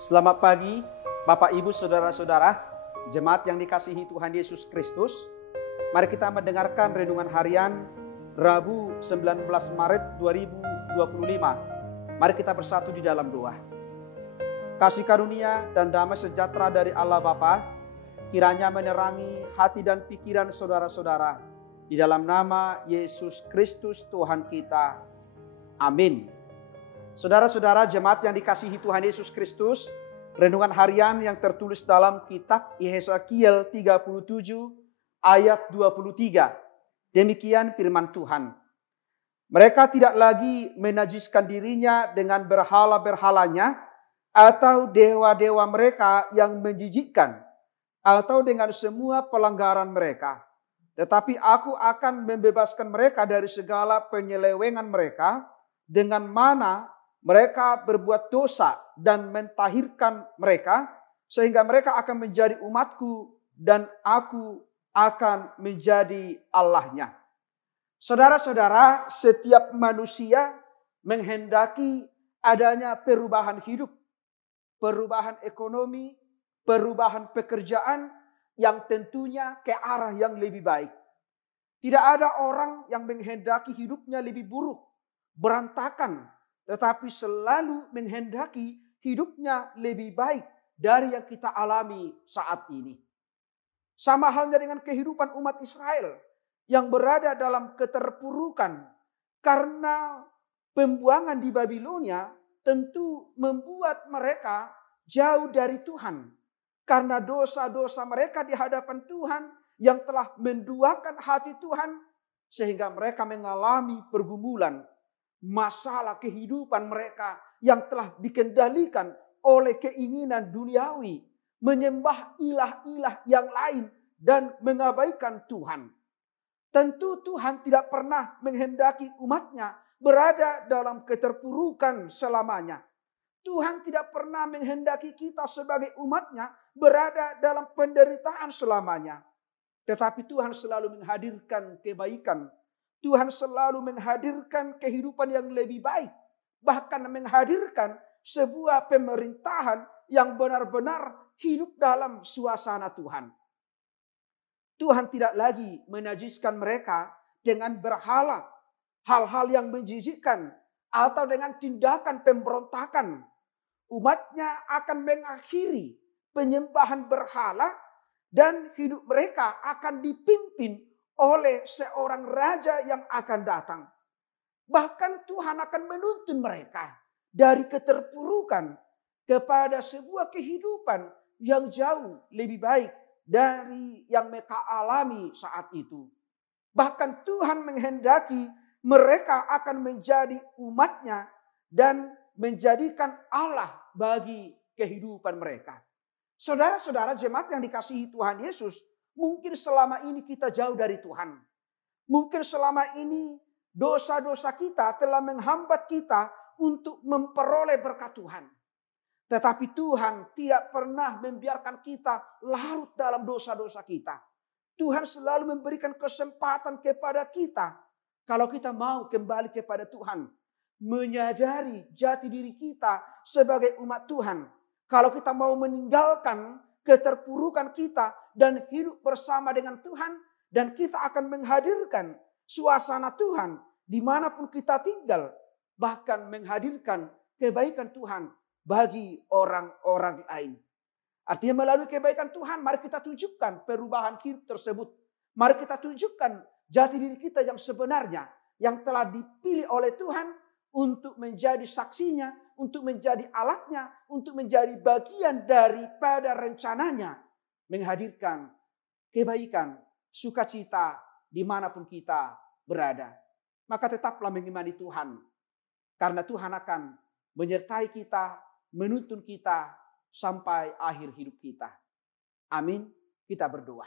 Selamat pagi, Bapak Ibu Saudara-saudara, jemaat yang dikasihi Tuhan Yesus Kristus. Mari kita mendengarkan renungan harian Rabu 19 Maret 2025. Mari kita bersatu di dalam doa. Kasih karunia dan damai sejahtera dari Allah Bapa kiranya menerangi hati dan pikiran saudara-saudara. Di dalam nama Yesus Kristus Tuhan kita. Amin. Saudara-saudara jemaat yang dikasihi Tuhan Yesus Kristus, renungan harian yang tertulis dalam kitab Yeskiel 37 ayat 23. Demikian firman Tuhan. Mereka tidak lagi menajiskan dirinya dengan berhala-berhalanya atau dewa-dewa mereka yang menjijikkan atau dengan semua pelanggaran mereka. Tetapi aku akan membebaskan mereka dari segala penyelewengan mereka dengan mana mereka berbuat dosa dan mentahirkan mereka, sehingga mereka akan menjadi umatku dan aku akan menjadi Allahnya. Saudara-saudara, setiap manusia menghendaki adanya perubahan hidup, perubahan ekonomi, perubahan pekerjaan yang tentunya ke arah yang lebih baik. Tidak ada orang yang menghendaki hidupnya lebih buruk, berantakan, tetapi selalu menghendaki hidupnya lebih baik dari yang kita alami saat ini. Sama halnya dengan kehidupan umat Israel yang berada dalam keterpurukan karena pembuangan di Babilonia tentu membuat mereka jauh dari Tuhan. Karena dosa-dosa mereka di hadapan Tuhan yang telah menduakan hati Tuhan sehingga mereka mengalami pergumulan. Masalah kehidupan mereka yang telah dikendalikan oleh keinginan duniawi, menyembah ilah-ilah yang lain dan mengabaikan Tuhan. Tentu Tuhan tidak pernah menghendaki umatnya berada dalam keterpurukan selamanya. Tuhan tidak pernah menghendaki kita sebagai umatnya berada dalam penderitaan selamanya. Tetapi Tuhan selalu menghadirkan kebaikan. Tuhan selalu menghadirkan kehidupan yang lebih baik. Bahkan menghadirkan sebuah pemerintahan yang benar-benar hidup dalam suasana Tuhan. Tuhan tidak lagi menajiskan mereka dengan berhala, hal-hal yang menjijikkan, atau dengan tindakan pemberontakan. Umatnya akan mengakhiri penyembahan berhala dan hidup mereka akan dipimpin oleh seorang raja yang akan datang. Bahkan Tuhan akan menuntun mereka dari keterpurukan kepada sebuah kehidupan yang jauh lebih baik dari yang mereka alami saat itu. Bahkan Tuhan menghendaki mereka akan menjadi umatnya dan menjadikan Allah bagi kehidupan mereka. Saudara-saudara jemaat yang dikasihi Tuhan Yesus, mungkin selama ini kita jauh dari Tuhan. Mungkin selama ini dosa-dosa kita telah menghambat kita untuk memperoleh berkat Tuhan. Tetapi Tuhan tidak pernah membiarkan kita larut dalam dosa-dosa kita. Tuhan selalu memberikan kesempatan kepada kita. Kalau kita mau kembali kepada Tuhan. Menyadari jati diri kita sebagai umat Tuhan. Kalau kita mau meninggalkan keterpurukan kita dan hidup bersama dengan Tuhan, dan kita akan menghadirkan suasana Tuhan dimanapun kita tinggal, bahkan menghadirkan kebaikan Tuhan bagi orang-orang lain. Artinya melalui kebaikan Tuhan, mari kita tunjukkan perubahan hidup tersebut. Mari kita tunjukkan jati diri kita yang sebenarnya, yang telah dipilih oleh Tuhan untuk menjadi saksinya, untuk menjadi alatnya, untuk menjadi bagian daripada rencananya. Menghadirkan kebaikan, sukacita dimanapun kita berada. Maka tetaplah mengimani Tuhan. Karena Tuhan akan menyertai kita, menuntun kita sampai akhir hidup kita. Amin. Kita berdoa.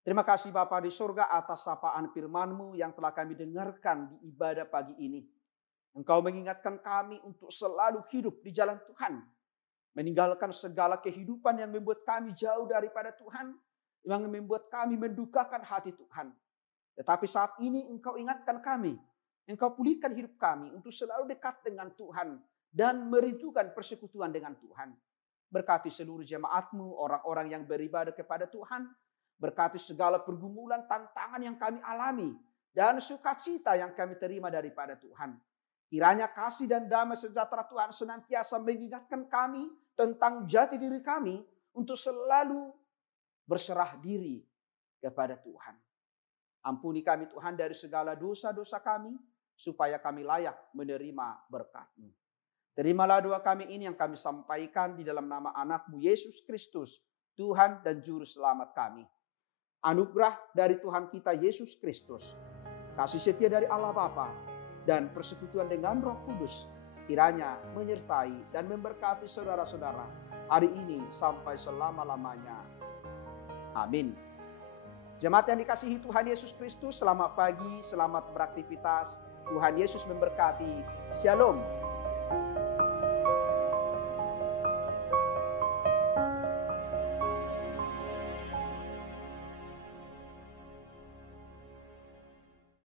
Terima kasih Bapa di surga atas sapaan firman-Mu yang telah kami dengarkan di ibadah pagi ini. Engkau mengingatkan kami untuk selalu hidup di jalan Tuhan. Meninggalkan segala kehidupan yang membuat kami jauh daripada Tuhan. Yang membuat kami mendukakan hati Tuhan. Tetapi saat ini Engkau ingatkan kami. Engkau pulihkan hidup kami untuk selalu dekat dengan Tuhan. dan merindukan persekutuan dengan Tuhan. Berkati seluruh jemaat-Mu, orang-orang yang beribadah kepada Tuhan. Berkati segala pergumulan, tantangan yang kami alami, dan sukacita yang kami terima daripada Tuhan. Kiranya kasih dan damai sejahtera Tuhan senantiasa mengingatkan kami tentang jati diri kami untuk selalu berserah diri kepada Tuhan. Ampuni kami Tuhan dari segala dosa-dosa kami, supaya kami layak menerima berkat-Mu. Terimalah doa kami ini yang kami sampaikan di dalam nama anak-Mu Yesus Kristus, Tuhan dan Juru Selamat kami. Anugerah dari Tuhan kita Yesus Kristus, kasih setia dari Allah Bapa, dan persekutuan dengan Roh Kudus kiranya menyertai dan memberkati saudara-saudara hari ini sampai selama-lamanya. Amin. Jemaat yang dikasihi Tuhan Yesus Kristus, selamat pagi, selamat beraktivitas. Tuhan Yesus memberkati. Shalom.